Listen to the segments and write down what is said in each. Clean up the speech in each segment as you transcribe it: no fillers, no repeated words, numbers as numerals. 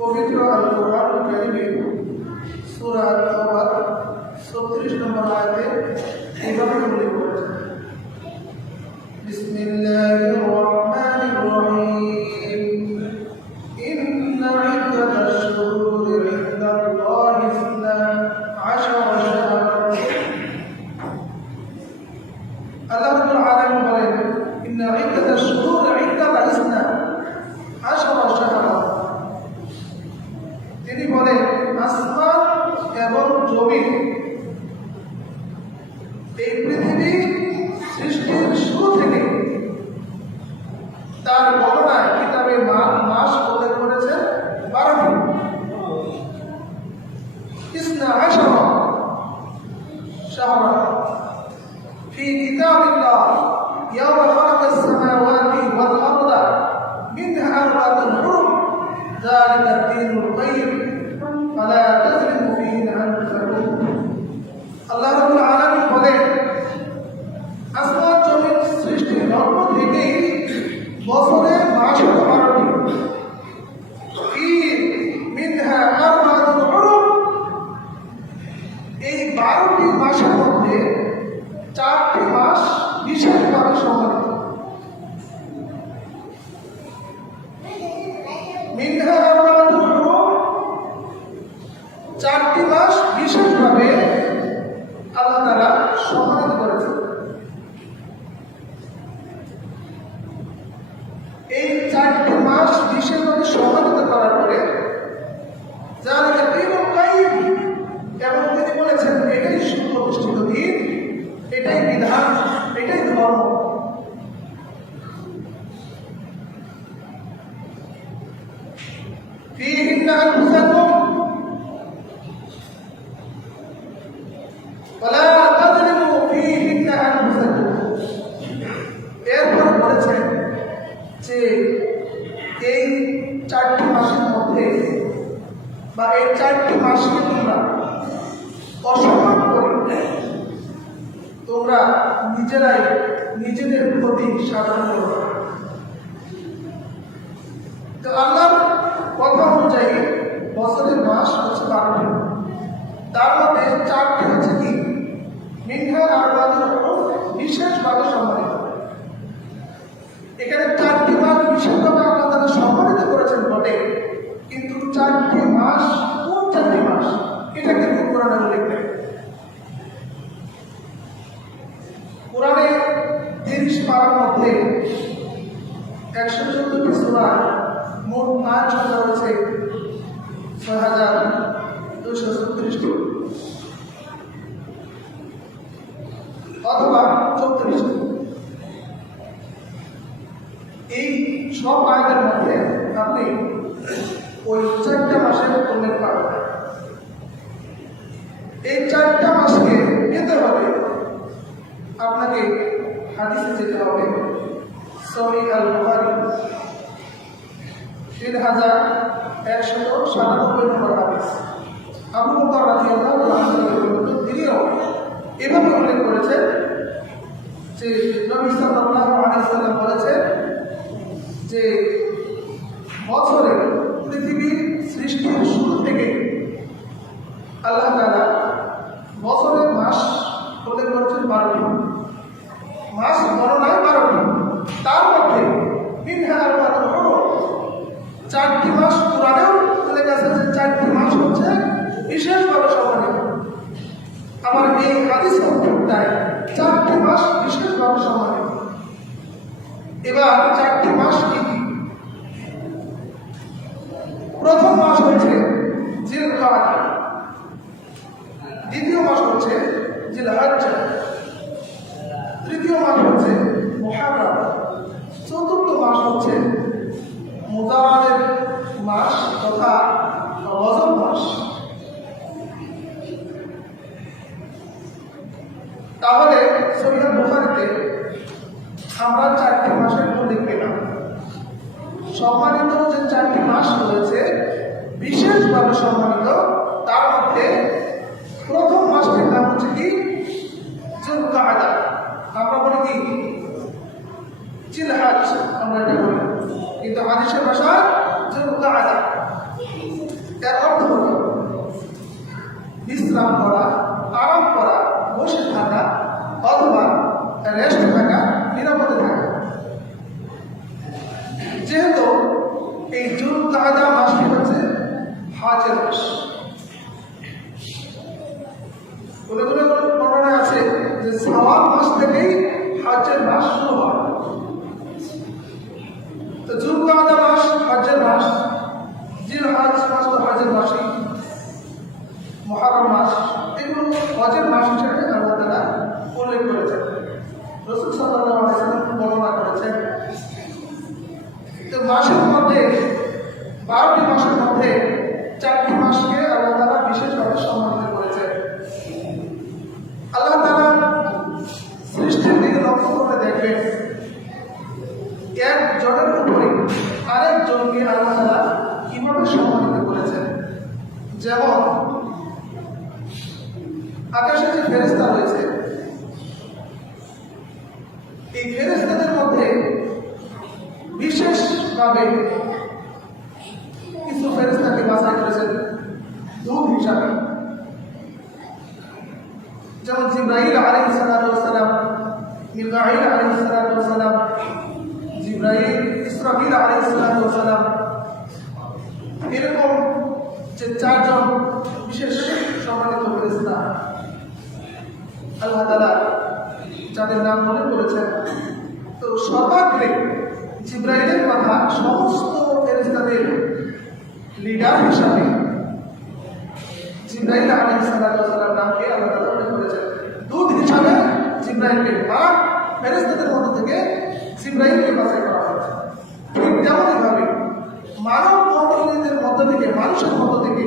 পবিত্র আল কোরআন কারীমের সূরা আত-তাওবা 36 নম্বর আয়াতে এইভাবে উল্লেখ করেছে, বিসমিল্লাহির রহমানির রহিম, ইন্না ইদ্দাতাশ শুহুরি ইনদাল্লাহি 12 শাহরান। আল্লাহ রাব্বুল আলামিন বলেন, ইন্না ইদ্দাতাশ শুহুরি ইনদাল্লাহি 12 শাহরান। তিনি বলেন, আসমান এবং জমিন, এই পৃথিবী সৃষ্টির শুরু থেকে তার গণনায় কিতাবে মাস উল্লেখ করেছে 12টি। ইসনা আশারা শাহরান ফি কিতাবিল্লাহ ইয়াওমা খালাকাস সামাওয়াতি ওয়াল আরদা মিনহা আরবাতুন হুরুম যালিকা ad-দীনুল কাইয়্যিম ফালা তাযলিমু ফীহিন্না আনফুসাকুম। আল্লাহ রাব্বুল আলামিন বলেন, আসমান জমিন সৃষ্টির লগ্ন থেকেই বছরের মাস 12টি। ফী মিনহা আরবাতুন হুরুম, এই 12টি মাসের মধ্যে 4টি মাস বিশেষভাবে সম্মানিত। মিনহা আরবাতুন হুরুম, 4টি মাস বিশেষভাবে আল্লাহ তাআলা সম্মানিত করেছেন। এই 4টি মাস বিশেষভাবে সম্মানিত করার পরে যালিকা দীনুল কাইয়্যিম, এবং তিনি বলেছেন এটাই সুপ্রতিষ্ঠিত দিন, এটাই বিধান, এটাই ধর্ম। ফীহিন্না আনফুসাকুম ফালা তাযলিমু ফীহিন্না আনফুসাকুম। এরপর বলেছেন যে এই 4টি মাসের মধ্যে বা এই 4টি মাসকে তোমরা অসম্মান করে তোমরা নিজেরাই নিজেদের প্রতি সাধন করো। তো আল্লাহর কথা অনুযায়ী বছরের মাস হচ্ছে 12টি, তার মধ্যে 4টি হচ্ছে কি মিনহা আরবাতুন হুরুম, বিশেষভাবে সম্মানিত। এখানে 4টি মাস বিশেষভাবে আল্লাহ তাআলা সম্মানিত করেছেন বটে, কিন্তু 4টি মাস কোন 4টি মাস এটা কিন্তু কোরআনে উল্লেখ নেই। কোরআনে 30 পারার মধ্যে 114টি সূরা, মোট আয়াত সংখ্যা রয়েছে 6236টি অথবা 34টি। এই সব আয়াতের মধ্যে আপনি ওই 4টা মাসের উল্লেখ পাবেন। এই 4টা মাসকে পেতে হবে আপনাকে হাদিসে যেতে হবে। সহিহ আল বুখারী 3197 নম্বর হাদিস, আবু বকর রাদিয়াল্লাহু আনহু তিনিও এভাবে উল্লেখ করেছেন যে নবী সাল্লাল্লাহু আলাইহি ওয়াসাল্লাম বলেছেন যে বছরে পৃথিবীর সৃষ্টির শুরু থেকে আল্লাহ তাআলা বছরের মাস উল্লেখ করেছেন 12টি। মাস গণনায় 12টি, তার মধ্যে মিনহা আরবাতুন হুরুম, 4টি মাস কোরআনেও উল্লেখ আছে যে 4টি মাস হচ্ছে বিশেষভাবে সম্মানিত। আবার এই হাদিস তাই 4টি মাস বিশেষভাবে সম্মানিত। এবার 4টি মাস কি কি? প্রথম মাস হচ্ছে জিলকাদা, দ্বিতীয় মাস হচ্ছে জিলহজ্জা, তৃতীয় মাস হচ্ছে মুহররম, চতুর্থ মাস হচ্ছে মুতাওয়ালির মাস তথা রজব মাস। তাহলে সহিহ বুখারীতে আমরা 4টি মাসের উল্লেখ পেলাম। সম্মানিত যে 4টি মাস রয়েছে বিশেষভাবে সম্মানিত, তার মধ্যে প্রথম মাসটির নাম হচ্ছে কি জিলকাদা, আমরা বলি কি জিলহজ, আমরা এটা বলি, কিন্তু হাদিসের ভাষা জিলকাদা। বিশ্রাম করা, আরাম করা, বসে থাকা অথবা রেস্ট থাকা, নিরাপদে থাকা। যেহেতু এই যুলকাদা মাসটি হচ্ছে হজের মাস, বর্ণনা আছে যে শাওয়াল মাস থেকেই হজের মাস শুরু হয়। তো যুলকাদা মাস হজের মাস, জিলহজ মাস তো হজের মাসই, মুহররম মাস, এগুলো হজের মাস হিসেবে আল্লাহ তাআলা উল্লেখ করেছেন। রাসূল সাল্লাল্লাহু আলাইহি ওয়াসাল্লাম বর্ণনা করেছেন। তো মাসের মধ্যে 12টি মাসের মধ্যে 4টি মাসকে আল্লাহ তাআলা বিশেষভাবে সম্মানিত করেছেন। আল্লাহ তাআলা সৃষ্টির দিকে লক্ষ্য করে দেখবেন, একজনের উপরে আরেকজনকে আল্লাহ তাআলা কিভাবে সম্মানিত করেছেন। যেমন আকাশে যে ফেরেশতা রয়েছে, এই ফেরেশতাদের মধ্যে বিশেষভাবে কিছু ফেরেশতাকে বাছাই করেছেন দূত হিসাবে। যেমন জিবরাইল আলাইহিস সালাতু ওয়াস সালাম, মিকাঈল আলাইহিস সালাতু ওয়াস সালাম, জিবরাইল, ইসরাফিল আলাইহিস সালাতু ওয়াস সালাম, এরকম যে 4 জন বিশেষ সম্মানিত ফেরেশতা আল্লাহ তাআলা যাদের নাম মনে করেছেন। তো সর্বাগ্রে জিবরাইলের কথা সমস্ত ফেরেশতাদের লিডার হিসাবে জিবরাইল আলাইহিস সালাতু ওয়াস সালাম নামকে আল্লাহ তাআলা উল্লেখ করেছেন। দূত হিসাবে জিবরাইলকে বা ফেরেশতাদের মধ্য থেকে জিবরাইলকে বাছাই করা হয়েছে। ঠিক তেমনইভাবে মানব মণ্ডলীদের মধ্য থেকে, মানুষের মধ্য থেকে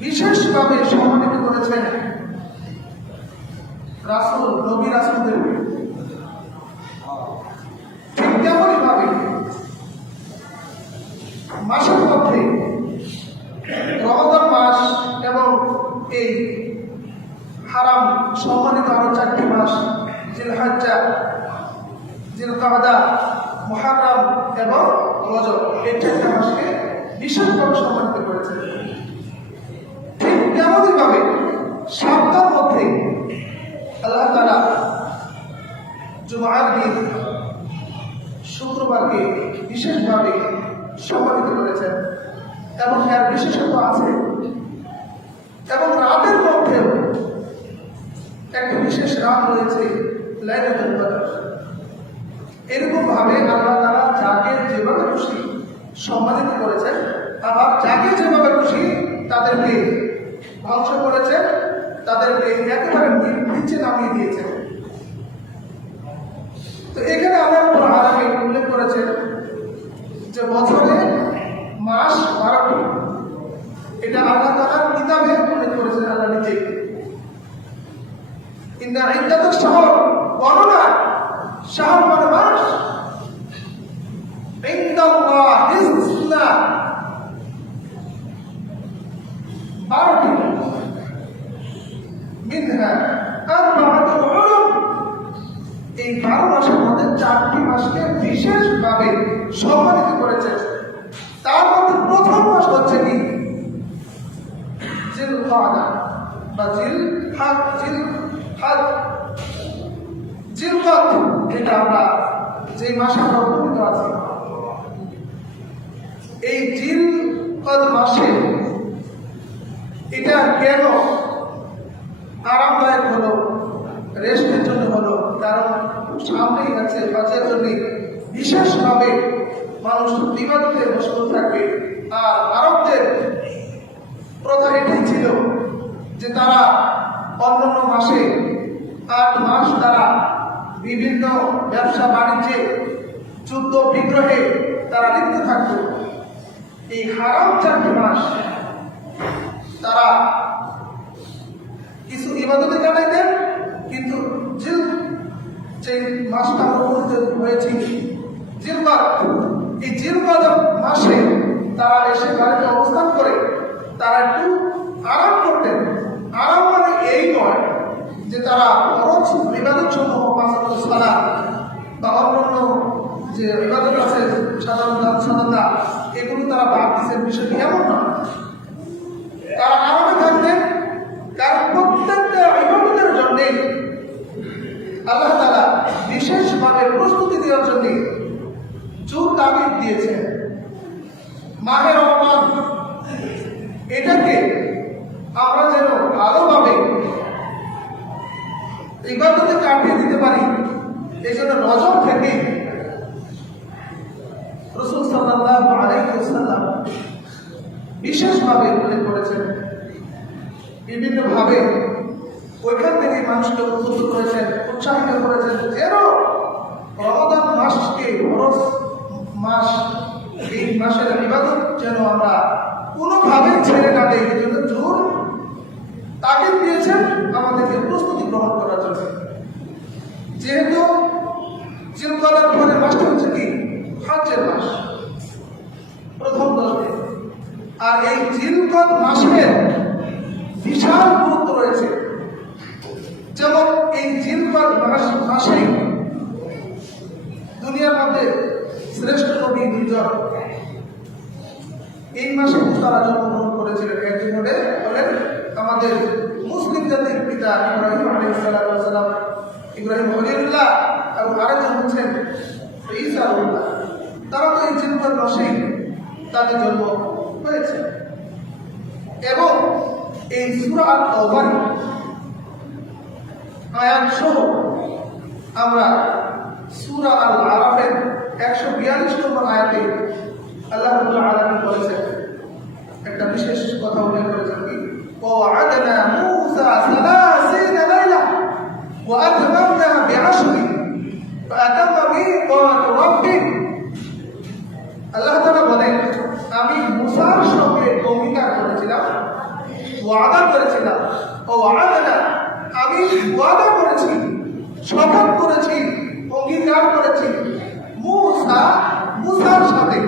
বিশেষভাবে সম্মানিত করেছেন রাসূল, নবী রাসূলদেরকে। ঠিক তেমনইভাবে মাসের মধ্যে রমজান মাস এবং এই হারাম সম্মানিত আরো 4টি মাস, জিলহজ্জা, জিলকাদা, মুহররম এবং রজব, এই 4টি মাসকে বিশেষভাবে সম্মানিত করেছেন। ঠিক তেমনইভাবে সপ্তাহের মধ্যে আল্লাহ তাআলা জুমার দিন, শুক্রবারকে বিশেষভাবে সম্মানিত করেছেন এবং এর বিশেষত্ব আছে। এবং রাতের মধ্যেও একটা বিশেষ রাত রয়েছে, লাইলাতুল কদর। এরকম ভাবে আল্লাহ তাআলা যাকে যেভাবে খুশি সম্মানিত করেছেন, আবার যাকে যেভাবে খুশি তাদেরকে ধ্বংস করেছেন, তাদেরকে একেবারে নিচে নামিয়ে দিয়েছেন। তো এখানে আল্লাহ রাব্বুল আলামিন উল্লেখ করেছেন যে বছরে মাস 12টি। এটা আল্লাহ তাআলার কিতাবে উল্লেখ করেছেন আল্লাহ নিজে। ইন্না ইদ্দাতুশ শাহর, গণনা, শাহর মানে মাস, ইনদাল্লাহিস ইসনা, 12টি। মিনহা আরবাআতুল হুরুম, এই 12 মাসের মধ্যে 4টি মাসকে বিশেষভাবে সম্মানিত করেছেন। তার মধ্যে প্রথম মাস হচ্ছে কি জিলকাদা বা জিলকদ, এটা আমরা যে মাসে আমরা উপনীত আছি। এই জিলকদ মাসে এটা কেন আরামদায়ক হলো, রেস্টের জন্য হলো, কারণ সামনেই আছে হজের জন্য বিশেষভাবে মানুষ ইবাদতে মশগুল থাকবে। আর আরবদের প্রথা এটাই ছিল যে তারা অন্যান্য মাসে 8 মাস তারা বিভিন্ন ব্যবসা বাণিজ্যে, যুদ্ধ বিগ্রহে তারা লিপ্ত থাকত। এই হারাম 4টি মাস তারা কিছু ইবাদতে কাটাইতেন, কিন্তু যে মাসটা উপনীত হয়েছে জিলকদ, এই জিলকদ মাসে তারা এসে বাড়িতে অবস্থান করে তারা একটু আরাম করতেন। আরাম মানে এই নয় যে তারা ফরজ ইবাদত সমূহ, 5 ওয়াক্ত সালাত বা অন্যান্য যে ইবাদত আছে সাধারণ এগুলো তারা বাদ দিচ্ছেন, বিষয়টি এমন নয়। তারা আরামে থাকতেন মাহে রমজান এটাকে আমরা যেন ভালোভাবে ইবাদতে কাটিয়ে দিতে পারি, এই জন্য রজব থেকে রাসূল সাল্লাল্লাহু আলাইহি ওয়াসাল্লাম বিশেষভাবে উল্লেখ করেছেন, বিভিন্নভাবে ওইখান থেকে মানুষকে উদ্বুদ্ধ করেছেন, উৎসাহিত করেছেন যেন রমজান মাসকে ফরজ মাস, এই মাসের ইবাদত যেন আমরা কোনোভাবে ছেড়ে না দেই। এই জন্য জোর তাগিদ দিয়েছেন আমাদেরকে প্রস্তুতি গ্রহণ করার জন্য। যেহেতু জিলকদার পরে মাসটা হচ্ছে কি হজ্জের মাস, প্রথম 10 দিন, আর এই জিলকদ মাসের বিশাল গুরুত্ব রয়েছে। যেমন এই জিলকদ মাসে দুনিয়ার মধ্যে শ্রেষ্ঠ নবী 2 জন এই মাসে তারা জন্মগ্রহণ করেছিলেন। একজন হলেন আমাদের মুসলিম জাতির পিতা ইব্রাহিম আলাইহিস সালাম, ইব্রাহিম খলিলুল্লাহ, এবং আরেকজন হচ্ছেন ঈসা আলাইহিস। তারা তো এই জিলকদ মাসেই তাদের জন্ম হয়েছে। এবং এই সূরা আত-তাওবার আয়াত সহ আমরা সূরা আল-আরাফের 142 নম্বর আয়াতে আল্লাহ রাব্বুল আলামিন বলেছেন, একটা বিশেষ কথা উল্লেখ করেছেন কি ওয়া'আদনা মূসা 30 লাইলা ওয়া আতমামনা বি'আশরি ফাআতাম্মা মিকাত রাব্বিহি। আল্লাহ তাআলা বলেন, আমি মুসার সঙ্গে অঙ্গীকার করেছিলাম, ওয়াদা করেছিলাম, ওয়া'আদনা আমি ওয়াদা করেছি, শপথ করেছি, অঙ্গীকার করেছি মুসার সাথে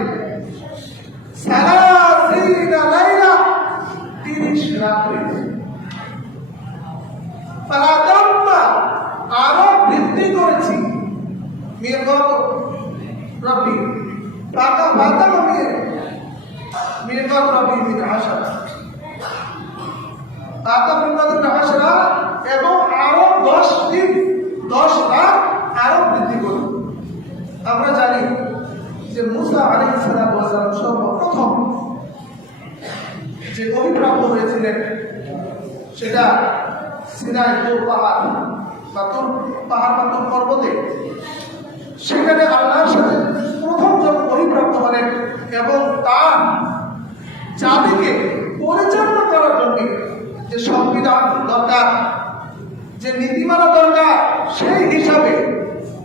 30 লাইলা 30 রাত্রি, ফাআতাম্মা আরো বৃদ্ধি করেছি, মিকাত রাব্বি ফাআতাম্মা মিকাত রাব্বি বি'আশরা, আশরা, এবং আরো 10 দিন 10 রাত আরো বৃদ্ধি করুন। আমরা জানি যে মুসা আলাইহিস সালাম সর্বপ্রথম যে অভিপ্রাপ্ত হয়েছিলেন সেটা সিনাই পাহাড় বা তুর পর্বতে। সেখানে আল্লাহর সাথে প্রথম যখন অভিপ্রাপ্ত হলেন এবং তার জাতিকে পরিচালনা করার জন্য যে সংবিধান দরকার, যে নীতিমালা দরকার, সেই হিসাবে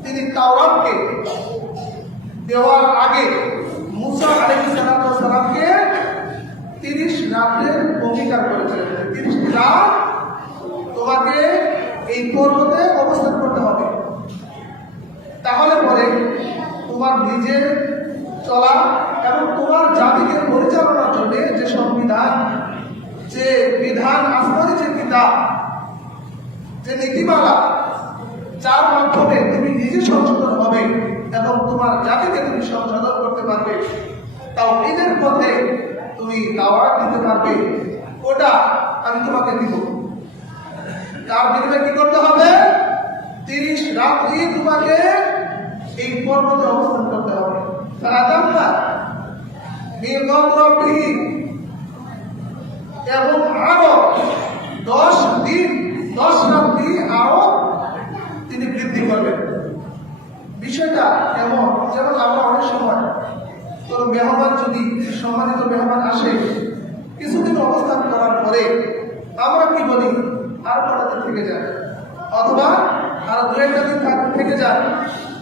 তিনি তাওরাতকে দেওয়ার আগে মুসা আলাইহিস সালামকে 30 রাতের অঙ্গীকার করেছিলেন। 30 রাত তোমাকে এই পর্বতে অবস্থান করতে হবে, তাহলে পরে তোমার নিজের চলা এবং তোমার জাতিকে পরিচালনার জন্য যে সংবিধান, যে বিধান, আসমানি যে কিতাব, যে নীতিমালা, যার মাধ্যমে তুমি নিজে সংশোধন হবে এবং তোমার জাতিকে তুমি সংশোধন করতে পারবে, তাওহীদের পথে তুমি দাওয়াত দিতে পারবে, ওটা আমি তোমাকে দিব। তার বিনিময়ে কি করতে হবে? 30 রাত্রি তোমাকে এই পর্বতে অবস্থান করতে হবে। ফাআতাম্মা মিকাত রাব্বিহি, এবং আরো 10 দিন 10 রাত্রি আরো তিনি বৃদ্ধি করবেন। বিষয়টা এমন, যেমন আমরা অনেক সময় কোনো মেহমান, যদি সম্মানিত মেহমান আসে, কিছুদিন অবস্থান করার পরে আমরা কি বলি, আর কটা দিন থেকে যান, অথবা আর 2-1 দিন থেকে যান।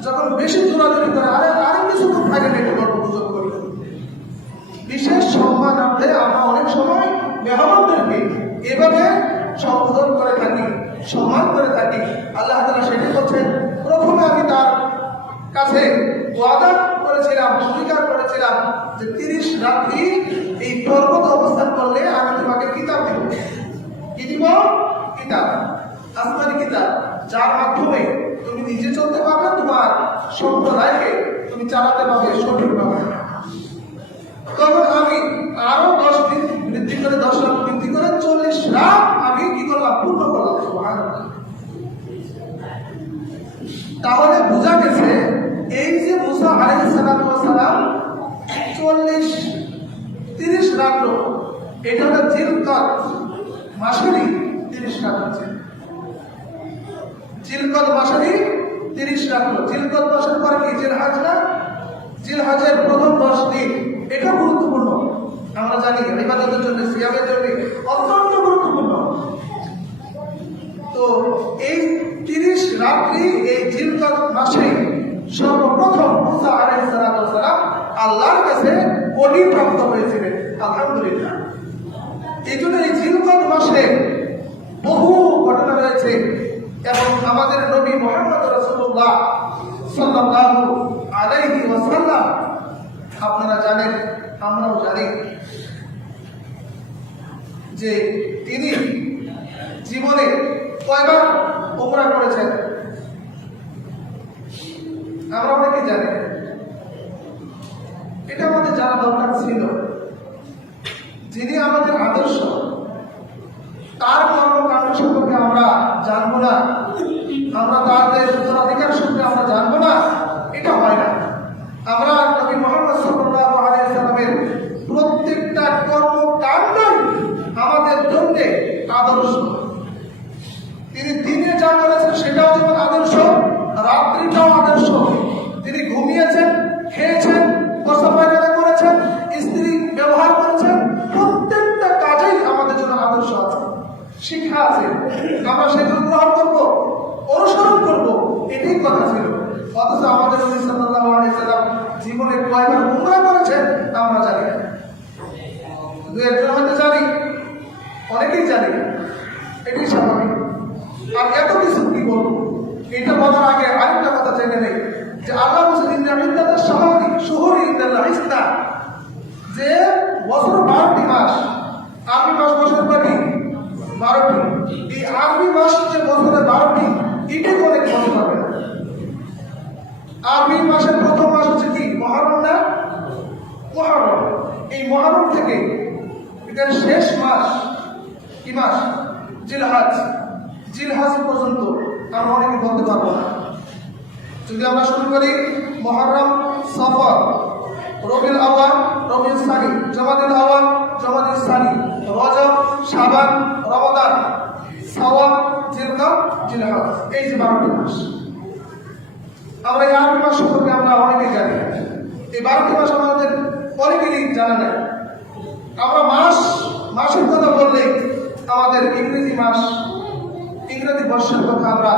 যখন বেশি জোরাজুরি করে আরে কিছুদিন থাকে একটু গল্প গুজব করি, বিশেষ সম্মানার্থে আমরা অনেক সময় মেহমানদেরকে এভাবে সম্বোধন করে থাকি, সম্মান করে থাকি। আল্লাহ তাআলা সেটি বলছেন, প্রথমে আমি তার কাছে ওয়াদা করেছিলাম, স্বীকার করেছিলাম যে 30 রাত্রি এই পর্বতে অবস্থান করলে আমি তোমাকে কিতাব দেব। কি দিব? কিতাব, আসমানি কিতাব, যার মাধ্যমে তুমি নিজে চলতে পারবে, তোমার সম্প্রদায়কে তুমি চালাতে পারবে সঠিকভাবে। তখন আমি আরো 10 দিন বৃদ্ধি করে, 10 রাত বৃদ্ধি করে 40 রাত আমি কি করলাম? পূর্ণ করলাম। সুবহানাল্লাহ। তাহলে বোঝা গেছে এই যে মুসা আলাইহিস সালাম 40 রাত্র, এটা হলো জিলকদ মাসেরই 30 রাত আছে। জিলকদ মাসেরই 30 রাত্র। জিলকদ মাসের পরে কি জিলহজ না? জিলহজের প্রথম 10 দিন, এটা গুরুত্বপূর্ণ। আমরা জানি ইবাদতের জন্য, সিয়ামের জন্য অত্যন্ত গুরুত্বপূর্ণ। তো এই 30 রাত্রি এই জিলকদ মাসে সর্বপ্রথম মুসা আলাইহিস সালাম আল্লাহর কাছে ওহী প্রাপ্ত হয়েছিলেন। আলহামদুলিল্লাহ। এই জন্য এই জিলকদ মাসে বহু ঘটনা রয়েছে এবং আমাদের নবী মুহাম্মদ রাসূলুল্লাহ সাল্লাল্লাহু আলাইহি ওয়াসাল্লাম, আপনারা জানেন, আমরাও জানি যে তিনি জীবনে কয়বার উমরা করেছেন আমরা অনেকে জানি। এটা আমাদের জানা দরকার ছিল। যিনি আমাদের আদর্শ, তার কর্মকাণ্ড সম্পর্কে আমরা জানবো না, আমরা তাদের উত্তরাধিকার সূত্রে আমরা জানবো না, এটা হয় না। আমরা নবী মুহাম্মদ সাল্লাল্লাহু আলাইহি ওয়াসাল্লামের প্রত্যেকটা কর্মকাণ্ডই আমাদের জন্য আদর্শ। তিনি দিনে যা করেছেন সেটাও যেমন আদর্শ, রাত্রিটাও আদর্শ। তিনি ঘুমিয়েছেন, খেয়েছেন, গোসল পায়খানা করেছেন, স্ত্রী ব্যবহার করেছেন, প্রত্যেকটা কাজেই আমাদের জন্য আদর্শ আছে, শিক্ষা আছে। আমরা সেগুলো গ্রহণ করবো, অনুসরণ করবো, এটাই কথা ছিল। অথচ আমাদের নবী সাল্লাল্লাহু আলাইহি ওয়াসাল্লাম জীবনে কয়বার উমরা করেছেন আমরা জানি না। দু একজন হয়তো জানি, অনেকেই জানি না, এটাই স্বাভাবিক। আর এত কিছু কি বলবো, এটা বলার আগে আরেকটা কথা জেনে নেই যে আল্লাহ বলছেন ইন্নাল্লাহ শাহরি শুহুরি ইন্দাল্লাহ ইসনা, যে বছর 12টি মাস, আরবি মাস বছর কয়টি? 12টি। এই আরবি মাস যে বছরে 12টি, এটাই অনেক মনে পাবে না। আরবি মাসের প্রথম মাস হচ্ছে কি? মুহররম না? মুহররম। এই মুহররম থেকে এটার শেষ মাস কি মাস? জিলহজ। জিলহজ পর্যন্ত আমরা অনেকে বলতে পারবো না। যদি আমরা শুরু করি মুহররম, সফর, রবিউল আউয়াল, রবিউল সানি, জমাদুল আউয়াল, জমাদুল সানি, রজব, শাবান, রমাদান, শাওয়াল, জিলকদ, জিলহজ, এই যে 12টি মাস। আমরা এই 8 মাস সম্পর্কে আমরা অনেকেই জানি। এই 12টি মাস আমাদের অনেকেরই জানা নেই। আমরা মাসের কথা বললে আমাদের ইংরেজি মাস, ইংরেজি বর্ষের কথা আমরা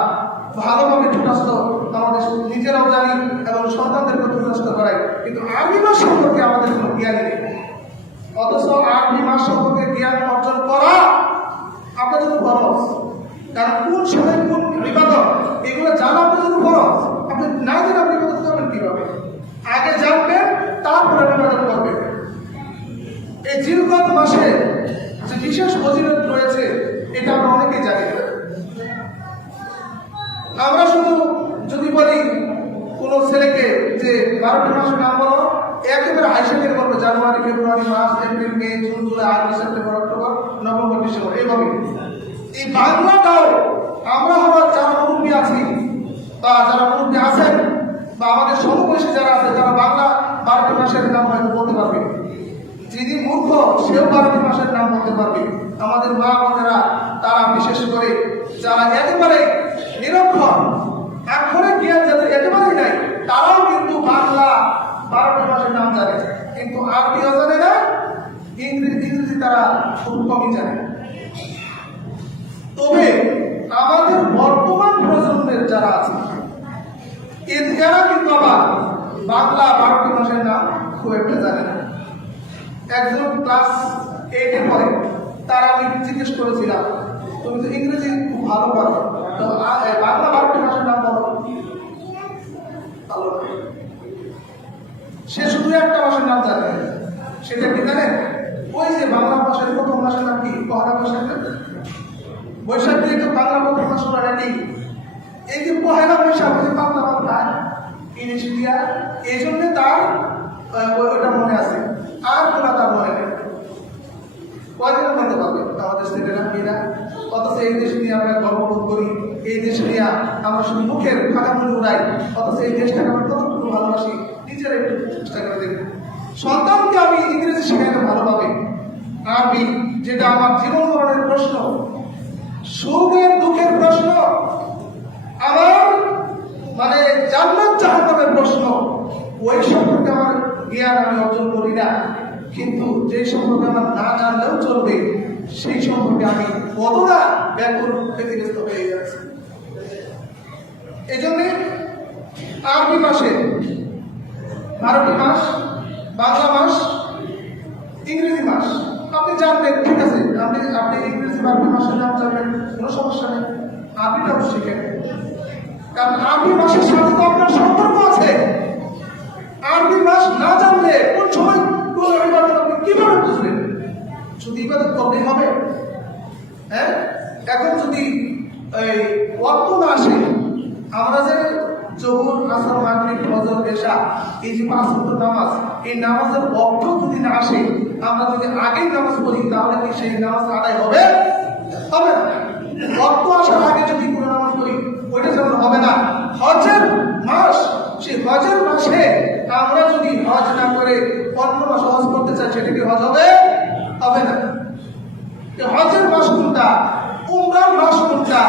ভালোভাবে ঠুটাস্ত আমাদের নিজেরাও জানি এবং সন্তানদেরকে ঠুটাস্ত করাই, কিন্তু আরবি মাস সম্পর্কে আমাদের কোনো জ্ঞান নেই। অথচ আরবি মাস সম্পর্কে জ্ঞান অর্জন করা আপনার জন্য ফরজ। কারণ কোন সময় কোন ইবাদত, এগুলো জানা আপনার জন্য ফরজ। আপনি না জেনে আপনি ইবাদত করবেন কিভাবে? আগে জানবেন, তারপরে ইবাদত করবেন। এই জিলকদ মাসে যে বিশেষ ফজিলত রয়েছে, এটা আমরা অনেকেই জানি না। আমরা শুধু যদি বলি কোন ছেলেকে যে 12টি মাসের নাম বলো, একেবারে হাইসেকের বলবো January, February, March, April, May, June, July, August, September, October, November, December, এইভাবে। এই বাংলাটাও আমরা হবার যারা মুরব্বী আছি বা যারা মুরব্বী আছেন বা আমাদের সমবয়সী যারা আছে, যারা বাংলা 12টি মাসের নাম হয়তো বলতে পারবে। যিনি মূর্খ সেও 12টি মাসের নাম বলতে পারবে। আমাদের মা বোনেরা, তারা বিশেষ করে যারা একেবারে নিরক্ষর, এখনের জ্ঞান যাদের একেবারেই নাই, তারাও কিন্তু বাংলা 12টি মাসের নাম জানে, কিন্তু আরবিও জানে না, ইংরেজি তারা খুব কমই জানে। তবে আমাদের বর্তমান প্রজন্মের যারা আছে, এরা কিন্তু আবার বাংলা 12টি মাসের নাম খুব একটা জানে না। একজন ক্লাস 8-এ পড়ে, তার আমি জিজ্ঞেস করেছিলাম, তুমি তো ইংরেজি খুব ভালো পারো, তো বাংলা 12টি মাসের নাম বলো। সে শুধু একটা মাসের নাম জানে, সেটা কি জানেন? ওই যে বাংলা মাসের প্রথম মাসের নাম কি? পহেলা বৈশাখ। বৈশাখ দিয়ে তো বাংলা প্রথম মাস রেডি। এই যে পহেলা বৈশাখ, বাংলা বাংলা ইংলিশ দিয়া, এই জন্য তার ওটা মনে আছে, আর কোনা তার মনে নেই। কয়জন বলতে পারবে আমাদের ছেলেরা, মেয়েরা? অথচ এই দেশ নিয়ে আমরা গর্ববোধ করি, এই দেশ নিয়ে আমরা শুধু মুখের ফাঁকামুখে উড়াই, অথচ এই দেশটাকে আমরা কতটুকু ভালোবাসি নিজেরা একটু চেষ্টা করে দেখব। সন্তানকে আমি ইংরেজি শেখাইতে ভালোভাবে যেটা আমার জীবন মরণের প্রশ্ন, সুখের দুঃখের প্রশ্ন, আমার মানে জান্নাত জাহান্নামের প্রশ্ন, ওই সম্পর্কে আমার জ্ঞান আমি অর্জন করি না। কিন্তু যে সম্পর্কে আমার না জানলেও চলবে, সেই সম্পর্কে আমি কতটা ব্যাকুল ক্ষতিগ্রস্ত হয়ে যাচ্ছি। এই জন্য আরবি মাসে 12টি মাস, বাংলা মাস, ইংরেজি মাস আপনি জানবেন, ঠিক আছে, আপনি ইংরেজি 12টি মাসের নাম জানবেন, কোনো সমস্যা নেই, আরবিটাও শিখেন। কারণ আরবি মাসের সাথে তো আপনার সম্পর্ক আছে। আরবি মাস না জানলে কোন সময় আপনি কিভাবে বুঝবেন? শুধু ইবাদত করতেই হবে? হ্যাঁ, এখন যদি এই ওয়াক্ত না আসে, আমরা যে জোহর, আসর, মাগরিব, ফজর, এশা, এই যে 5 ওয়াক্ত নামাজ, এই নামাজের ওয়াক্ত যদি না আসে, আমরা যদি আগেই নামাজ পড়ি, তাহলে কি সেই নামাজ আদায় হবে? হবে না। ওয়াক্ত আসার আগে যদি কোনো নামাজ পড়ি, ওইটা যেমন হবে না। হজের মাস, সেই হজের মাসে আমরা যদি হজ না করে অন্য মাস হজ করতে চাই, সেটা কি হজ হবে? হবে না। হজের মাস কোনটা, উমরার মাস কোনটা?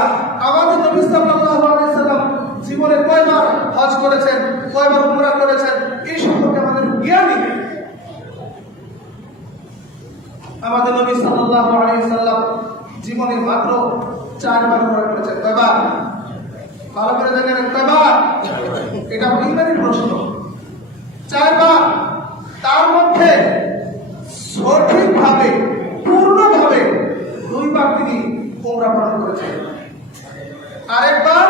আমাদের নবী সাল্লাল্লাহু আলাইহি সাল্লাম জীবনে কয়বার হজ করেছেন, কয়বার উমরা করেছেন, এই সম্পর্কে আমাদের জ্ঞান নেই। আমাদের নবী সাল্লাল্লাহু আলাইহি সাল্লাম জীবনে মাত্র 4বার উমরা করেছেন। কয়বার? ভালো করে জানেন কয়বার? এটা ইমানের প্রশ্ন। 4বার। তার মধ্যে সঠিকভাবে, পূর্ণভাবে 2বার তিনি উমরা পালন করেছেন। আরেকবার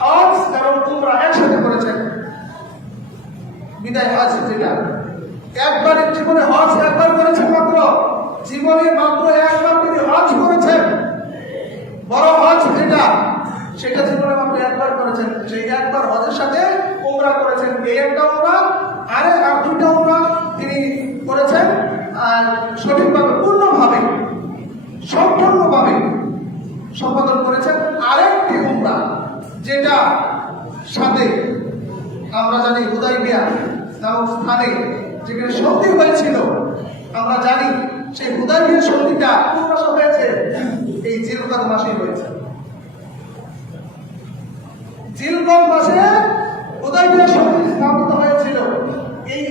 হজ এবং উমরা একসাথে করেছেন, বিদায় হজ যেটা। একবার জীবনে হজ একবার করেছেন মাত্র, জীবনে মাত্র একবার তিনি হজ করেছেন। বড় হজ যেটা, সেটা জীবনে মাত্র একবার করেছেন। সেই একবার হজের সাথে উমরা করেছেন। এই একটা উমরা আর 2টা উমরা তিনি করেছেন আর সঠিকভাবে, পূর্ণভাবে, সম্পূর্ণভাবে সম্পাদন করেছেন। আরেকটি উমরা যেটা সাথে আমরা জানি হুদাইবিয়া নামক স্থানে যেখানে সন্ধি হয়েছিল, আমরা জানি সেই হুদাইবিয়া সন্ধিটা কোন মাসে হয়েছে? এই জিলকদ মাসে হয়েছে। জিলকদ মাসে হুদাইবিয়া সন্ধি স্থাপিত হয়েছিল। এই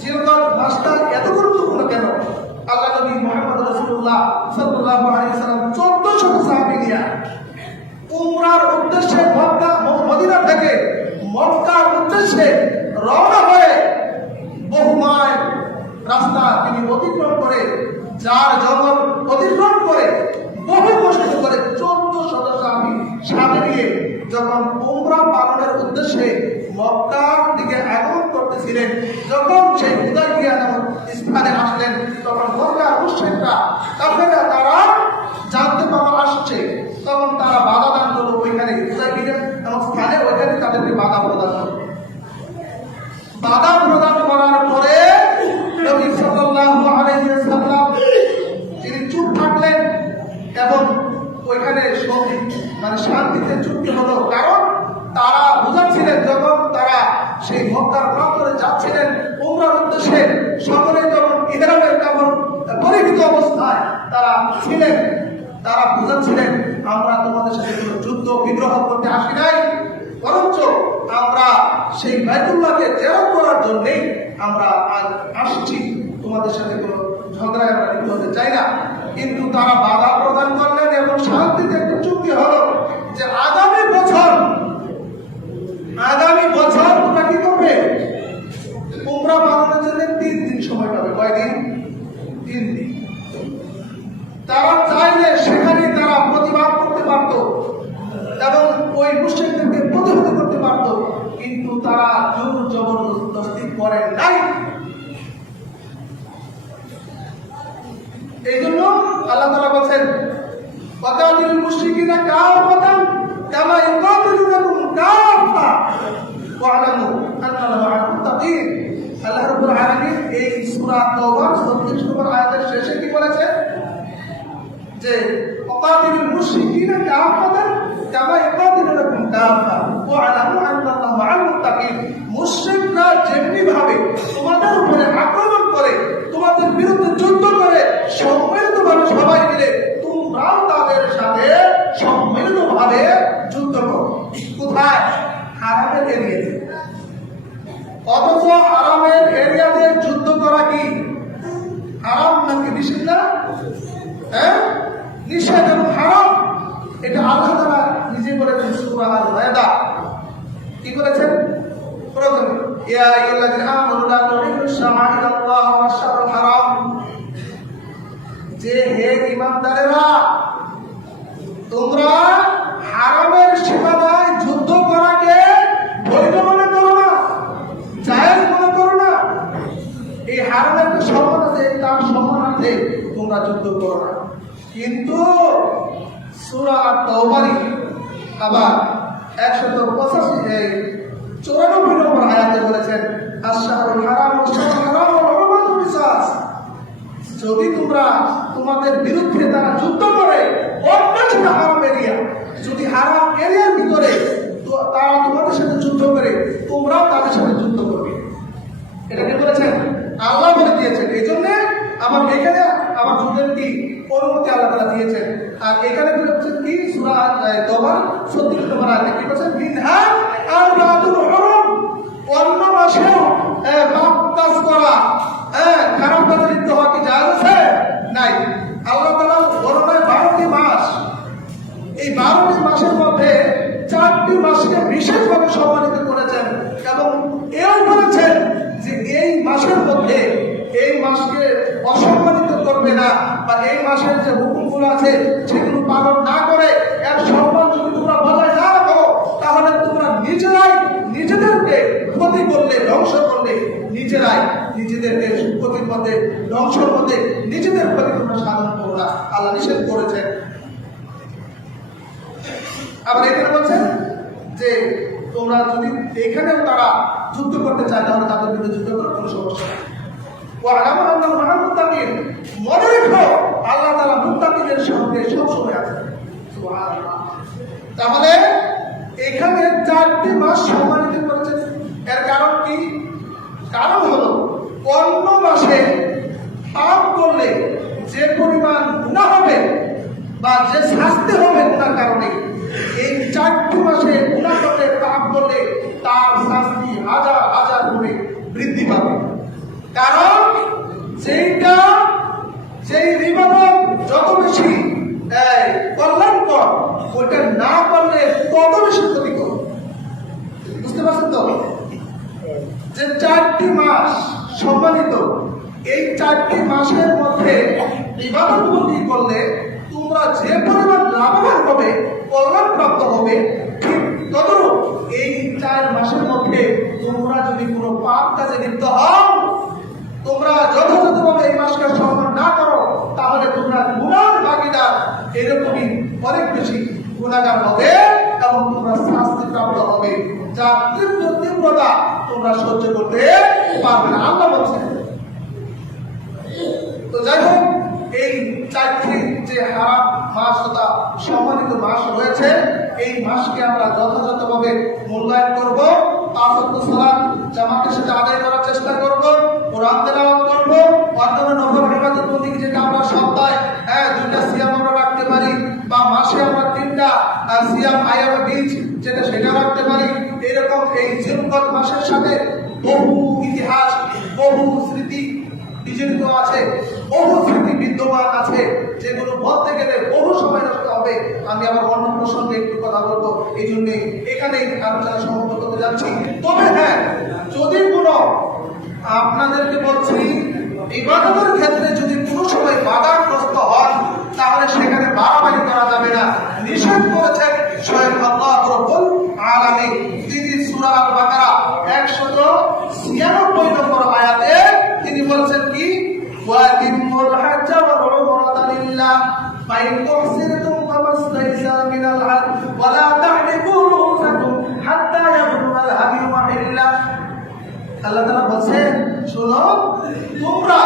জিলকদ মাসটা এত গুরুত্বপূর্ণ কেন? আল্লাহ নবী মুহাম্মদ রাসূলুল্লাহ সাল্লাল্লাহু আলাইহি সাল্লাম 1400 সাহাবী নিয়ে উমরার উদ্দেশ্যে মদিনা থেকে মক্কার উদ্দেশ্যে রওনা হয়ে বহু মাইল রাস্তা তিনি অতিক্রম করে, যার জঙ্গল অতিক্রম করে, বহু কষ্ট করে 1400 সাহাবী সাথে নিয়ে যখন উমরা পালনের উদ্দেশ্যে মক্কার দিকে আগমন করতেছিলেন, যখন সেই হুদাইবিয়া নামক স্থানে আসলেন, তখন মক্কার মুশরিকরা, কাফেররা, তারা জানতে পারা আসছে, তখন তারা বাধা দান করলো। ওইখানে হুদাইবিয়া নামক স্থানে ওইখানে তাদেরকে বাধা প্রদান করলো। বাধা প্রদান করার পরে নবী সাল্লাল্লাহু আলাইহি ওয়াসাল্লাম তিনি চুপ থাকলেন এবং ওইখানে শান্তিতে চুক্তি হলো। কারণ তারা বুঝাচ্ছিলেন, যখন তারা সেই মক্কার প্রান্তরে যাচ্ছিলেন উমরার উদ্দেশ্যে, সকলে যখন ইহরামের কাপড় পরিহিত অবস্থায় তারা ছিলেন, তারা বুঝাচ্ছিলেন, আমরা তোমাদের সাথে কোনো যুদ্ধ বিগ্রহ করতে আসি নাই, বরঞ্চ আমরা সেই বাইতুল্লাহকে জেরত করার জন্যই আমরা আজ আসছি, তোমাদের সাথে কোনো ঝগড়ায় আমরা লিপ্ত হতে চাই না। কিন্তু তারা বাধা প্রদান করলেন এবং শান্তিতে একটু চুক্তি হলো যে আগামী বছর তোমরা কি করবে? উমরা পালনের জন্য 3 দিন সময় পাবে। কয়দিন? 3 দিন। তারা চাইলে সেখানে তারা প্রতিবাদ করতে পারত এবং ওই মুশরিকদেরকে প্রতিহত করতে পারত, কিন্তু তারা জোর জবরদস্তি করে নাই। এই জন্য আল্লাহ তাআলা বলেন, ওয়াকাতিলুল মুশরিকিনা কাফাতান কামা ইউকাতিলুনাকুম কাফা ওয়া'লামু আন্নাল্লাহা মা'আল মুত্তাকিন। আল্লাহ রাব্বুল আলামিন এই সূরা তাওবার 36 নম্বর আয়াতের শেষে কি বলেছে? যে ওয়াকাতিলুল মুশরিকিনা কাফাতান কামা ইউকাতিলুনাকুম কাফা ওয়া'লামু আন্নাল্লাহা মা'আল মুত্তাকিন। মুশরিকরা যেমনি ভাবে তোমাদের উপরে আক্রমণ করে, তোমাদের বিরুদ্ধে যুদ্ধ করে, সম্মিলিতভাবে সবাই হ্যাঁ, নিষেধ এবং হারাম এটা আল্লাহ তাআলা নিজে বলেছেন সূরা আল-মায়েদা। কি বলেছেন? প্রথম ইয়া আইয়ুহাল্লাযীনা আমানু লা তুহিল্লু শাআইরাল্লাহ ওয়াশ শাহরুল হারাম, যে হে ঈমানদারেরা তোমরা হারামের সীমানায় যুদ্ধ করাকে বৈধ মনে করো না, জায়েজ মনে করো না। এই হারামের সম্মান আছে, তার সম্মানার্থে তোমরা যুদ্ধ করো না। কিন্তু সূরা আত-তাওবার আবার 185-94 নম্বর আয়াতে বলেছেন আশ-শাহরুল হারাম ওয়াশ-শাহরুল হারাম ওয়া হুরমাতুল কিসাস, যদি তোমরা তোমাদের বিরুদ্ধে তারা যুদ্ধ করে অন্য একটা হারাম এরিয়া, যদি হারাম এরিয়ার ভিতরে তারা তোমাদের সাথে যুদ্ধ করে তোমরাও তাদের সাথে যুদ্ধ করবে। এটা কি বলেছেন? আল্লাহ বলে দিয়েছেন। এই জন্য আমার এখানে আমার যুদ্ধের কি অনুমতি আল্লাহ তাআলা দিয়েছেন। আর এখানে বলেছেন কি সূরা তাওবার 36 নম্বর আয়াতে কি বলেছেন? মিনহা আরবাতুল হুরুম, অন্য মাসেও পাপ কাজ করা, খারাপ কাজে লিপ্ত হওয়া কি জায়েজ আছে? নাই। আল্লাহ তাআলা বর্ণনায় 12টি মাস, এই 12টি মাসের মধ্যে 4টি মাসকে বিশেষভাবে সম্মানিত করেছেন এবং এও বলেছেন যে এই মাসের মধ্যে এই মাসকে অসম্মানিত করবে না, বা এই মাসের যে হুকুমগুলো আছে সেগুলো পালন না করে এর সম্মান যদি তোমরা বজায় না রাখো তাহলে তোমরা নিজেরাই নিজেদেরকে ক্ষতি করলে, ধ্বংস করলে, নিজেরাই নিজেদেরকে ক্ষতির মধ্যে, ধ্বংসের মধ্যে নিজেদের ক্ষতি তোমরা সাধন করো না, আল্লাহ নিষেধ করেছেন। আবার এখানে বলছেন যে তোমরা যদি এখানেও তারা যুদ্ধ করতে চায় তাহলে তাদের বিরুদ্ধে যুদ্ধ করার কোনো সমস্যা নেই। মনে রেখো আল্লাহ তাআলা মুত্তাকিদের সঙ্গে সবসময় আছেন। সুবহানাল্লাহ। তাহলে এখানে 4টি মাস সম্মানিত করেছেন। এর কারণ কি? কারণ হলো অন্য মাসে পাপ করলে যে পরিমাণ গুনাহ হবে বা যে শাস্তি হবে গুনার কারণে, এই 4টি মাসে গুনাহ করলে, পাপ করলে তার শাস্তি হাজার হাজার গুণে বৃদ্ধি পাবে। কারণ সেইটা সেই ইবাদত যত বেশি কল্যাণকর, ওইটা না করলে তত বেশি ক্ষতিকর। বুঝতে পারছেন তো? যে 4টি মাস সম্মানিত, এই 4টি মাসের মধ্যে ইবাদত বন্দী করলে তোমরা যে পরিমাণ লাভবান হবে, কল্যাণ প্রাপ্ত হবে, ঠিক ততরূপ এই 4 মাসের মধ্যে তোমরা যদি কোনো পাপ কাজে লিপ্ত হও, তোমরা যথাযথভাবে এই মাসকে সম্মান না করো, তাহলে তোমরা গুনার ভাগীদার, এরকমই অনেক বেশি গুনাহগার হবে এবং তোমরা শাস্তি প্রাপ্ত হবে, যার তীব্রতা তোমরা সহ্য করতে পারবে না, আল্লাহ বলছেন। তো যাই হোক, এই 4টি যে হারাম মাস তথা সম্মানিত মাস রয়েছে, এই মাসকে আমরা যথাযথভাবে মূল্যায়ন করব, 5 ওয়াক্ত সালাত জামাতের সাথে আদায় করার চেষ্টা করব, কোরআন তেলাওয়াত করব, অন্যান্য নফল ইবাদত বন্দেগী যেটা আমরা সপ্তাহে 2টা সিয়াম আমরা রাখতে পারি, বা মাসে আমরা 3টা সিয়াম আইয়াম বীজ যেটা সেটা রাখতে পারি। এরকম এই জিলকদ মাসের সাথে বহু ইতিহাস, বহু স্মৃতি বিজড়িত আছে, বহু স্মৃতি বিদ্যমান আছে, যেগুলো বলতে গেলে বহু সময় নষ্ট হবে। আমি আবার অন্য প্রসঙ্গে একটু কথা বলবো, এই জন্য এখানেই আলোচনা সমাপ্ত করতে যাচ্ছি। তবে হ্যাঁ, যদি কোনো আপনাদেরকে বলছি ইবাদতের ক্ষেত্রে যদি কোনো সময় বাধাগ্রস্ত হন তাহলে সেখানে বাড়াবাড়ি করা যাবে না। নিষেধ করেছেন স্বয়ং আল্লাহ রাব্বুল আলামিন। তিনি সূরা আল-বাকারা 196 নম্বর আয়াতে তিনি বলছেন কি, ওয়াতিমুল হজ্জ ওয়াল উমরাতা লিল্লাহ ফাইন তুহসিনতুম ফামাস্তাইসারা মিনাল হজ্জ ওয়া লা তাহলিকু রুসাকুম হাত্তা ইয়াবলুগাল হাদিয়ু মাহিল্লাহ। আল্লাহ তাআলা বলেন, শোনো, তোমরা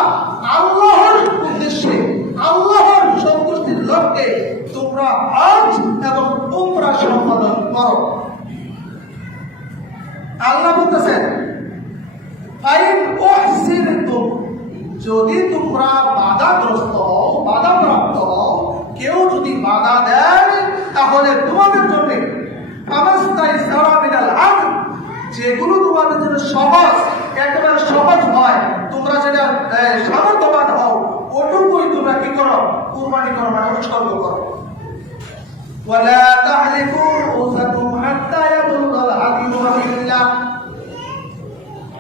আল্লাহর উদ্দেশ্যে, আল্লাহর সন্তুষ্টির লক্ষ্যে তোমরা হজ এবং উমরা সম্পাদন করো। আল্লাহ বলতেছেন ফাইন উহসিনতুম, যদি তোমরা বাধাগ্রস্ত হও, বাধাপ্রাপ্ত হও, কেউ যদি বাধা দেয় তাহলে তোমাদের জন্য ফামাস্তাইসারা মিনাল হজ্জ, যেগুলো তোমাদের জন্য সহজ, একেবারে সহজ হয়, তোমরা যেটা সামর্থ্যবান হও, ওটুকুই তোমরা কি করো, কুরবানি করো মানে উৎসর্গ করো। ওয়ালা তাহলিকু রুউসাকুম হাত্তা ইয়াবলুগাল হাদিয়ু মাহিল্লাহ,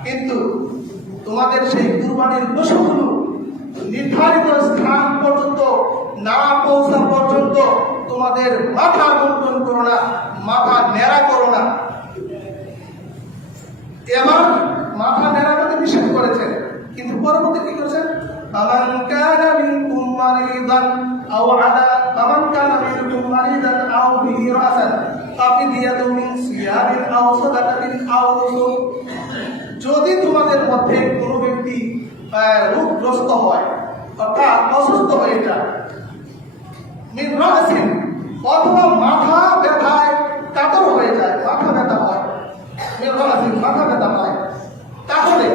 কিন্তু তোমাদের সেই কুরবানির পশুগুলো নির্ধারিত স্থান পর্যন্ত না পৌঁছা পর্যন্ত তোমাদের মাথা মুন্ডন করো না, মাথা নেড়া করো না। এবার মাথা নেড়া করতে নিষেধ করেছেন, কিন্তু পরবর্তী কি করেছেন? ফামান কানা মিনকুম মারিদান আও আলা ফামান কানা মিনকুম মারিদান আও বিহি রাসান ফাফিদিয়াতুন মিন সিয়ামিন আও সাদাকাতিন আও নুসুক, যদি তোমাদের মধ্যে কোনো ব্যক্তি রোগগ্রস্ত হয় অর্থাৎ অসুস্থ হয়ে যায়, মিন রাসিন অথবা মাথা ব্যথায় কাতর হয়ে যায়, মাথা ব্যথা হয়, মিন রাসিন মাথা ব্যথা হয়, তাহলে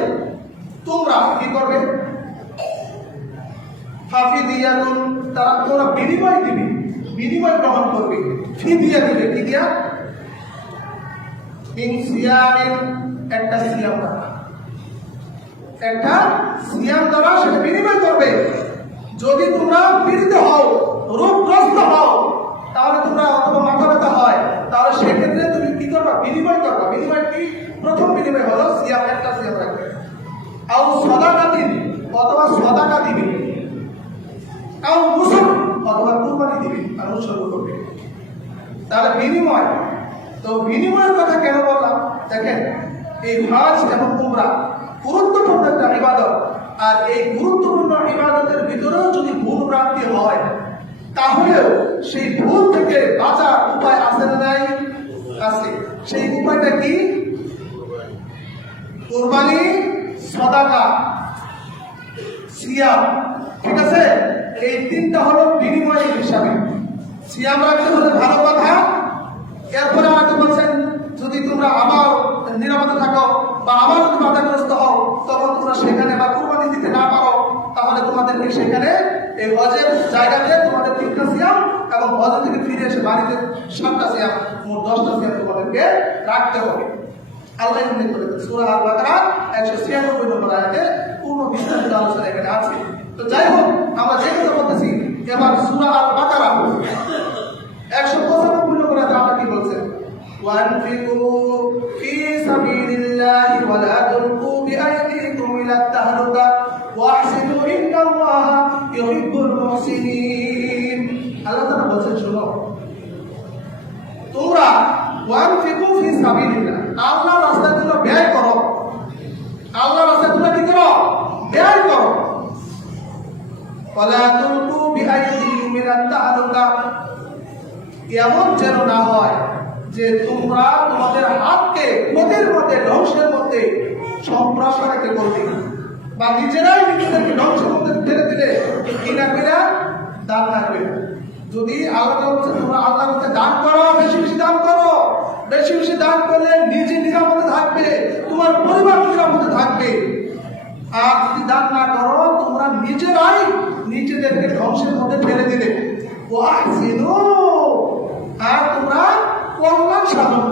তোমরা কি করবে? ফাফিদিয়াতুন, তারা তোমরা বিনিময় দিবে, বিনিময় গ্রহণ করবে, ফিদিয়া দিবে। ফিদিয়া মিন সিয়ামিন, একটা সিয়াম দ্বারা, একটা সিয়াম দ্বারা সেটা বিনিময় করবে। যদি তোমরা পীড়িত হও, রোগগ্রস্ত হও, তাহলে তোমরা অথবা মাথা ব্যথা হয়, তাহলে সেক্ষেত্রে তুমি কি করবা? বিনিময় করবা। বিনিময় কি? প্রথম বিনিময় হলো সিয়াম, একটা সিয়াম রাখবে। আও সাদাকা দিন, অথবা সাদাকা দিবে। আও নুসুক, অথবা কুরবানি দিবে আর উৎসর্গ করবে। তাহলে বিনিময়। তো বিনিময়ের কথা কেন বললাম? দেখেন, এই হজ এবং উমরা গুরুত্বপূর্ণ একটা ইবাদত, আর এই গুরুত্বপূর্ণ ইবাদতের ভিতরেও যদি ভুল ভ্রান্তি হয়, তাহলেও সেই ভুল থেকে বাঁচার উপায় আছে না নাই? আছে। সেই উপায়টা কি? কুরবানি, সাদাকা, সিয়াম। ঠিক আছে, এই তিনটা হলো বিনিময় হিসাবে। সিয়াম রাখতে হলে ভালো কথা। এরপরে আমাকে বলছেন, যদি তোমরা আবার নিরাপদে থাকো বা আবার যদি বাধাগ্রস্ত হও, তখন তোমরা সেখানে বা কুরবানি দিতে না পারো, তাহলে তোমাদেরকে সেখানে এই হজের জায়গাতে তোমাদের 3টা সিয়াম এবং হজ থেকে ফিরে এসে বাড়িতে 7টা সিয়াম, মোট 10টা সিয়াম তোমাদেরকে রাখতে হবে। আল্লাহ এমনি করে সূরা আল বাকারা 196 নম্বর আয়াতে পূর্ণ বিস্তারিত আলোচনা এখানে আছে। তো যাই হোক, আমরা যে কথা বলতেছি, এবার সূরা আল বাকারা 195 নম্বর আয়াতে আমরা কি বলছেন? وأنفقوا في سبيل الله ولا تلقوا بأيديكم إلى التهلكة وأحسنوا إن الله يحب المحسنين। আল্লাহ তাআলা বলেন, শোনো, তোমরা وأنفقوا في سبيل الله, আল্লাহর রাস্তায় তোমরা ব্যয় করো। আল্লাহর রাস্তায় তোমরা কি করো? ব্যয় করো। ولا تلقوا بأيديكم إلى التهلكة, এমন যেন না হয় যে তোমরা তোমাদের হাতকে ক্ষতির মধ্যে, ধ্বংসের মধ্যে সম্প্রসারিত করবে, বা নিজেরাই নিজেদেরকে ধ্বংসের মধ্যে ফেলে দিলে কিনা কিনা দান রাখবে। যদি আল্লাহ বলছে তোমরা আল্লাহর কাছে দান করো, বেশি বেশি দান করো, বেশি বেশি দান করলে নিজে নিরাপদে থাকবে, তোমার পরিবার নিরাপদে থাকবে। আর যদি দান না করো, তোমরা নিজেরাই নিজেদেরকে ধ্বংসের মধ্যে ফেলে দিলে। ও আর তোমরা কল্যাণ সাধন